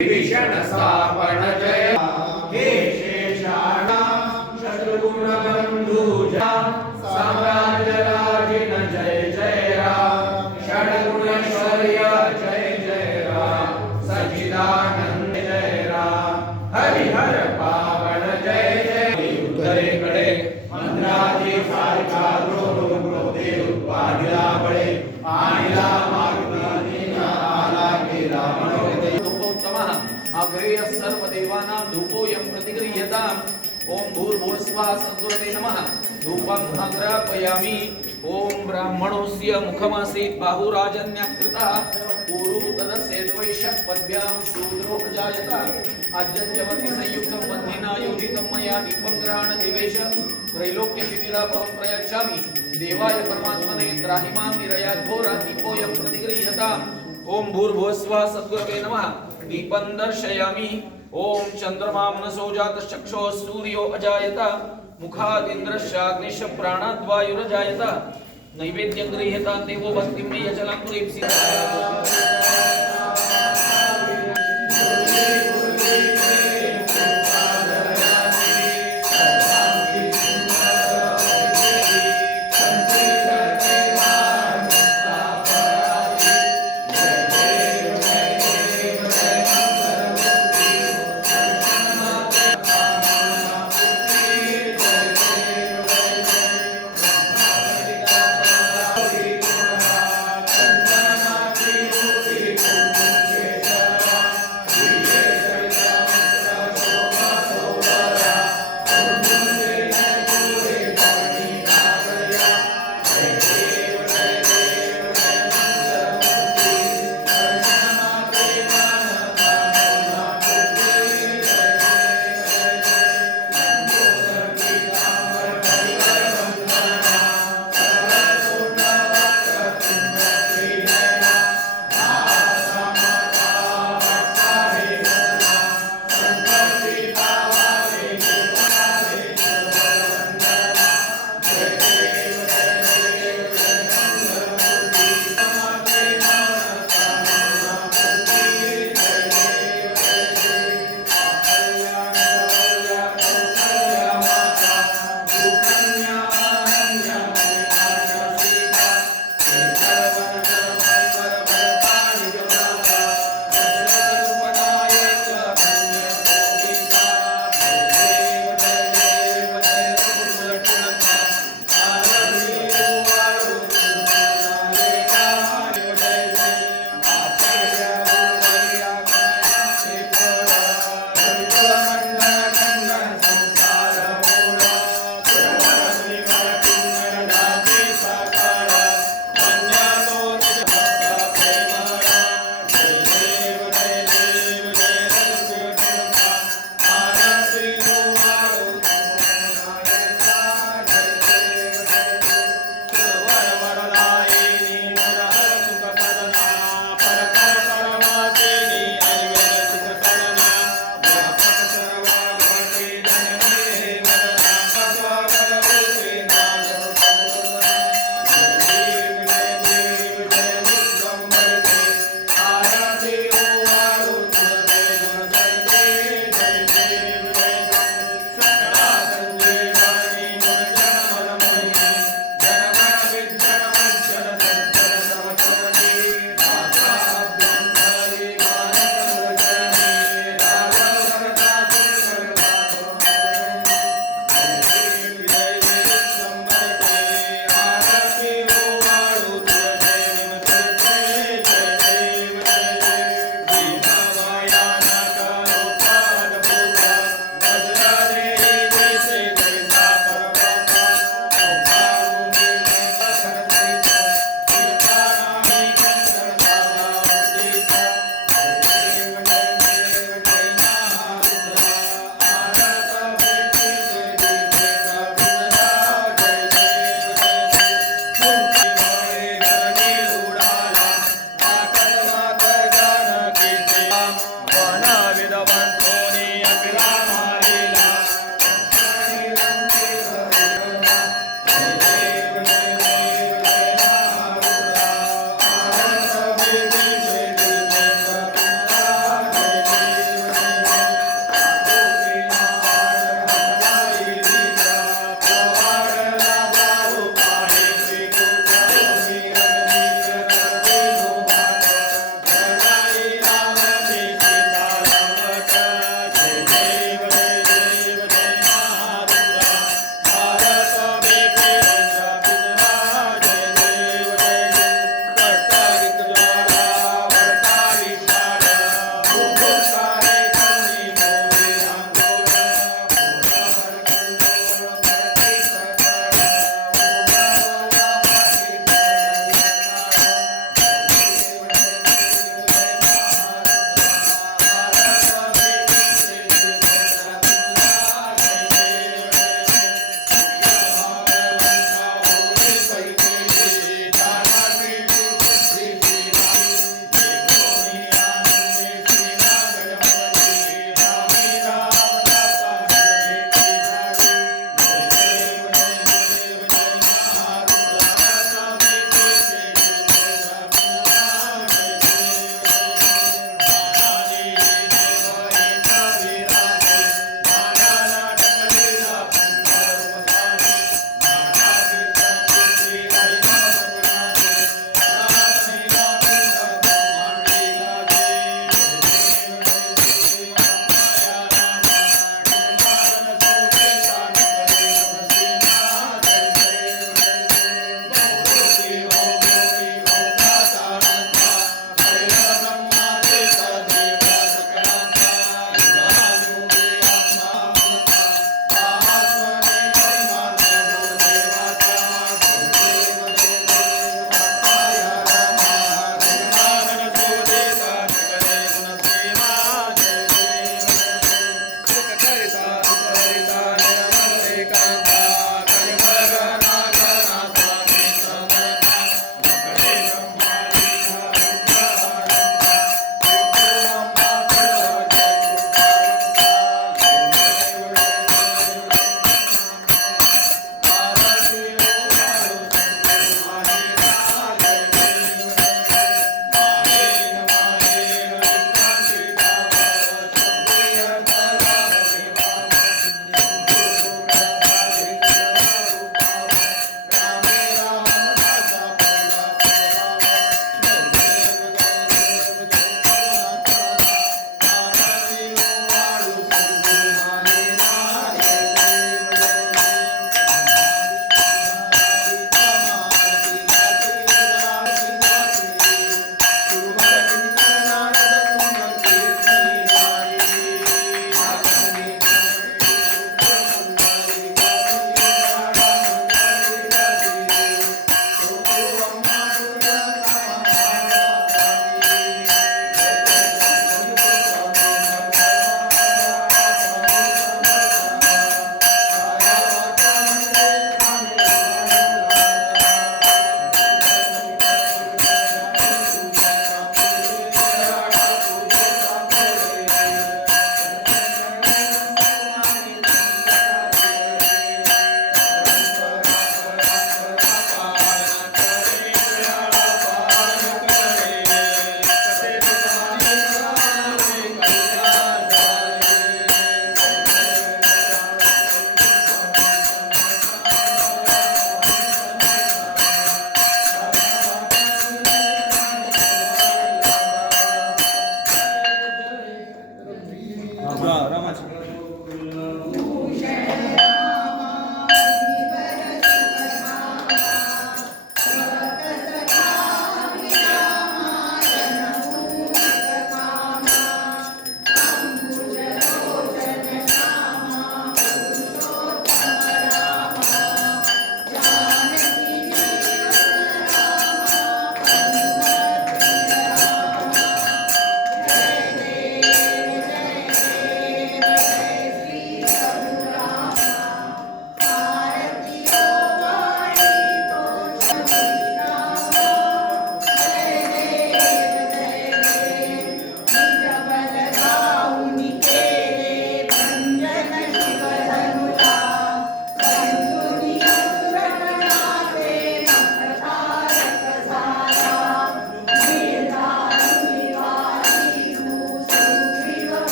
भीषण स्थापन जय हे शेषाणा शत्रुघ्न वेदाम ओम भूर्भुवस्वा सद्गुरवे नमः. धूपं धात्रापयामि ओम ब्राह्मणोस्य मुखमासीत् बाहुराजन्यकृतः. पूरु तदस्यैर्वैशः पद्भ्यां शूद्रो प्रजायत अज्जत्यवति संयुक्तं बन्धिना योजितं मया दीपं ग्रहणदिवेश त्रैलोक्यविविलापं प्रयच्छामि. देवाय परमात्मने त्राहि मां निरया घोरा दीपोऽयं प्रतिगृह्यता. ओम भूर्भुवस्वा सद्गुरवे नमः. दीपं दर्शयामि. ओम चंद्रमा मनसो जात चक्षो सूर्यो अजायत मुखादिन्द्रश्चाग्निश प्राणाद्वायुरजायत नैवेद्यं गृह्यता देवो भक्तिं यजलं पुरीप्सिता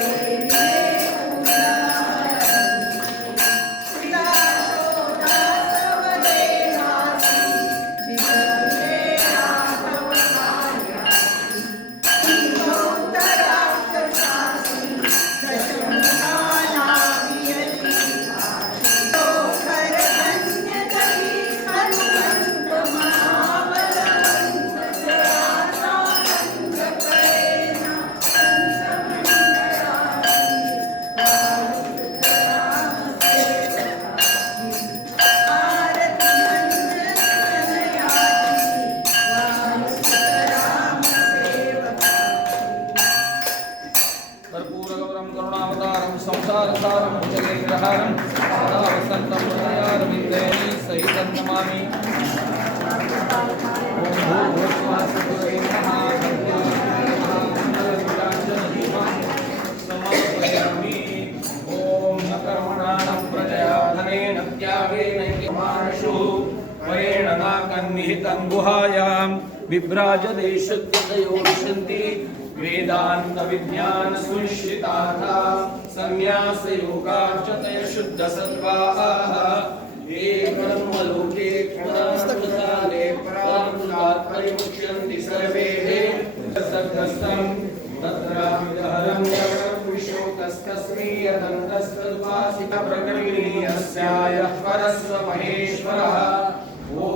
Amen. परिणनाकन्निहितं गुहायां विभ्राजते शुद्धतयो विशन्ति वेदान्तविज्ञानसुश्रिताः संन्यासयोगार्जत शुद्धसत्त्वाः ये ब्रह्मलोके पुराणकाले प्राप्तात् परिमुच्यन्ति सर्वे। तत्र तस्मै अनन्तस्वरूपासितप्रकटिगीयस्यायः परस्व महेश्वरः ॐ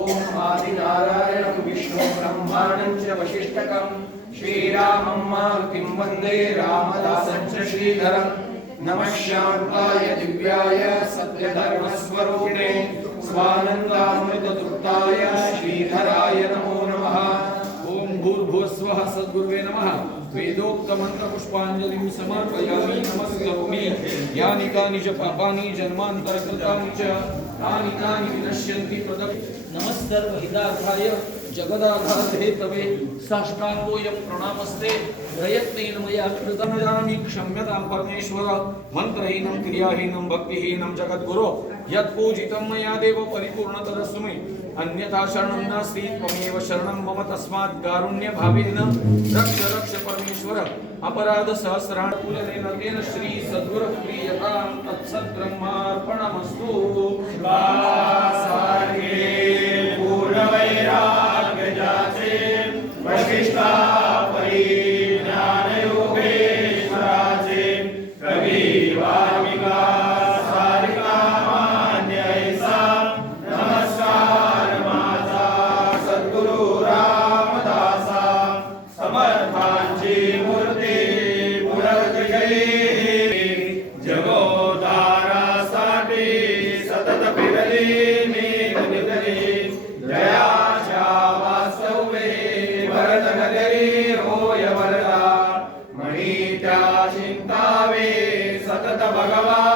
आदिनारायणं विष्णुब्रह्माणं च वसिष्ठकम् श्रीरामं मारुतिं वंदे रामदासञ्च श्रीधरम् नमः शान्ताय दिव्याय सत्यधर्मस्वरूपिणे स्वानन्दामृततृप्ताय श्रीधराय नमो नमः। ॐ भूर्भुवस्वः सद्गुरुवे नमः। वेदोक्तमंत्र पुष्पांजलि समर्पयामि नमस्करोमि यानि कानि च पापानि जन्मान्तरकृतानि च, तानि कानि विनश्यन्ति प्रदप। नमस्सर्वहितार्थाय जगदाधाते तवे। साष्टाङ्गोऽयं प्रणामस्ते। प्रयत्नेन मया कृतं जानामि क्षम्यतां परमेश्वर। मन्त्रहीनं, क्रियाहीनं, भक्तिहीनं जगद्गुरो। यत्पूजितं मया देव परिपूर्णतरस्मै अन्यथा शरणं नास्ति, त्वमेव शरणं मम तस्मात् कारुण्य कारुण्यभावेन रक्ष रक्ष परमेश्वर अपराध सहस्राणकुलेन तेन श्री सद्गुरु प्रियतां तत्सत् ब्रह्मार्पणमस्तु सद्गुरुप्रियतां तत्सद्ब्रह्मार्पणमस्तु पूर्णवैराग्यजाते वशिष्ठा Bhagavata